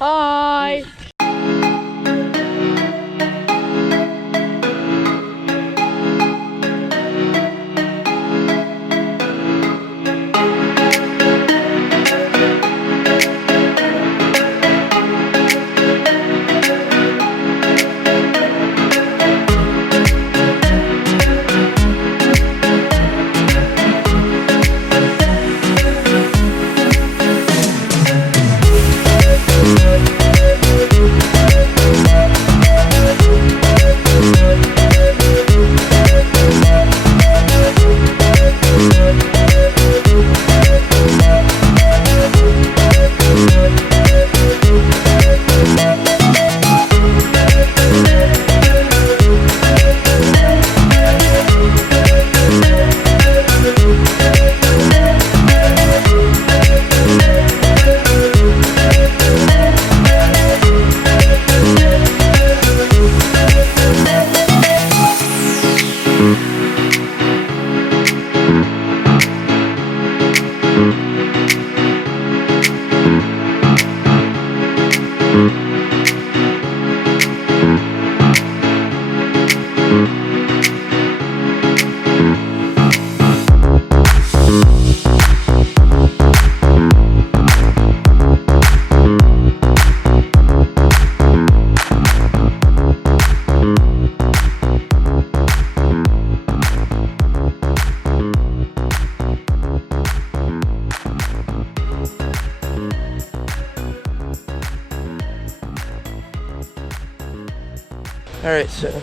Hi. Alright, so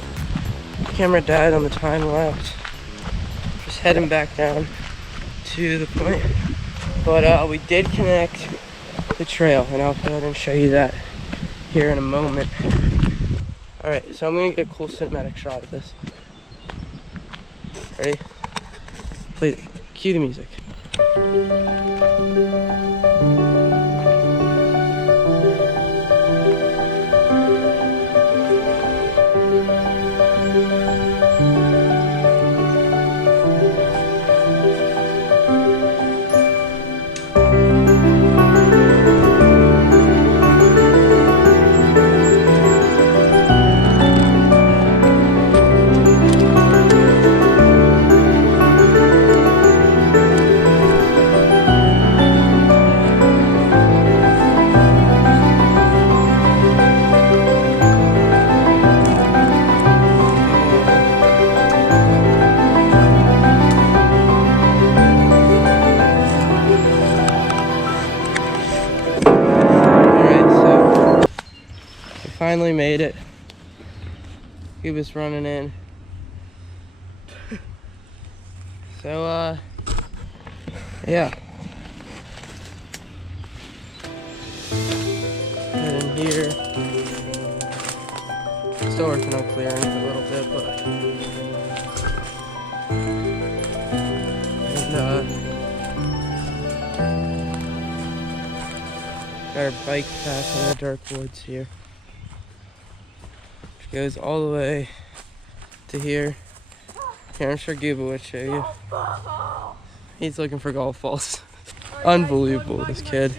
camera died on the time lapse. Just heading back down to the point. But we did connect the trail, and I'll go ahead and show you that here in a moment. Alright, so I'm gonna get a cool cinematic shot of this. Ready? Play, cue the music. Finally made it. He was running in. So, yeah. Head in here. Still working on clearing a little bit, but. And, got our bike path in the dark woods here. Goes all the way to here. Here, I'm sure Gooba would show you. He's looking for golf balls. Unbelievable, this kid.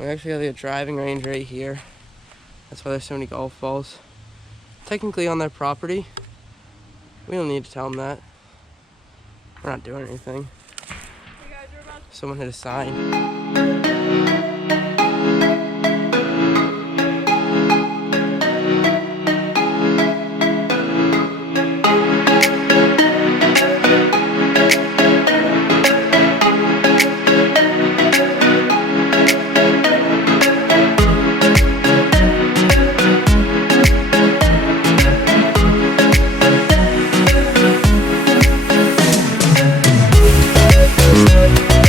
We actually have a driving range right here. That's why there's so many golf balls. Technically on their property. We don't need to tell them that. We're not doing anything. Someone hit a sign.